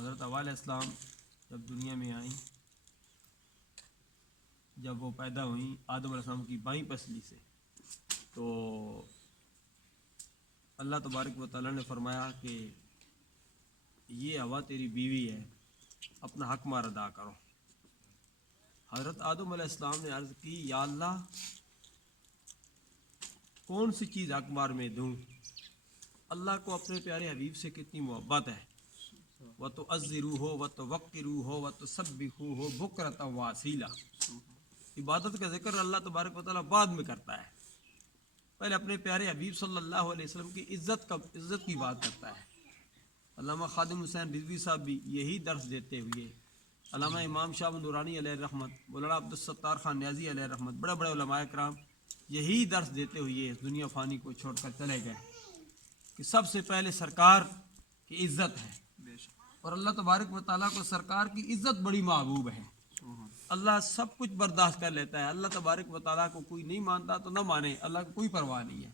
حضرت حوا علیہ السلام جب دنیا میں آئیں، جب وہ پیدا ہوئیں آدم علیہ السلام کی بائیں پسلی سے، تو اللہ تبارک و تعالیٰ نے فرمایا کہ یہ حوا تیری بیوی ہے، اپنا حق مار ادا کرو۔ حضرت آدم علیہ السلام نے عرض کی، یا اللہ کون سی چیز حق مار میں دوں؟ اللہ کو اپنے پیارے حبیب سے کتنی محبت ہے، وَتُعَزِّرُوهُ وَتُوَقِّرُوهُ وَتُسَبِّحُوهُ بُكْرَةً وَأَصِيلًا۔ عبادت کا ذکر اللہ تبارک و تعالیٰ بعد میں کرتا ہے، پہلے اپنے پیارے حبیب صلی اللہ علیہ وسلم کی عزت کی بات کرتا ہے۔ علامہ خادم حسین رضوی صاحب بھی یہی درس دیتے ہوئے، علامہ امام شاہ نورانی علیہ رحمت، مولانا عبدالستار خان نیازی علیہ رحمت، بڑے بڑے علماء کرام یہی درس دیتے ہوئے دنیا فانی کو چھوڑ کر چلے گئے کہ سب سے پہلے سرکار کی عزت ہے، اور اللہ تبارک و تعالیٰ کو سرکار کی عزت بڑی محبوب ہے۔ اللہ سب کچھ برداشت کر لیتا ہے، اللہ تبارک و تعالیٰ کو کوئی نہیں مانتا تو نہ مانے، اللہ کو کوئی پرواہ نہیں ہے۔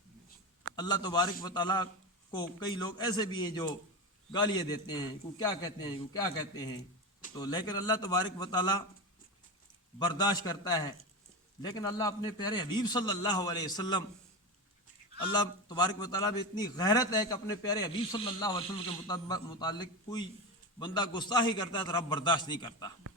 اللہ تبارک و تعالیٰ کو کئی لوگ ایسے بھی ہیں جو گالیاں دیتے ہیں، کو کیا کہتے ہیں، کو کیا کہتے ہیں، تو لیکن اللہ تبارک و تعالیٰ برداشت کرتا ہے۔ لیکن اللہ اپنے پیارے حبیب صلی اللہ علیہ وسلم، اللہ تبارک و تعالیٰ میں اتنی غیرت ہے کہ اپنے پیارے حبیب صلی اللہ علیہ وسلم کے متعلق کوئی بندہ گستاخی کرتا ہے تو رب برداشت نہیں کرتا۔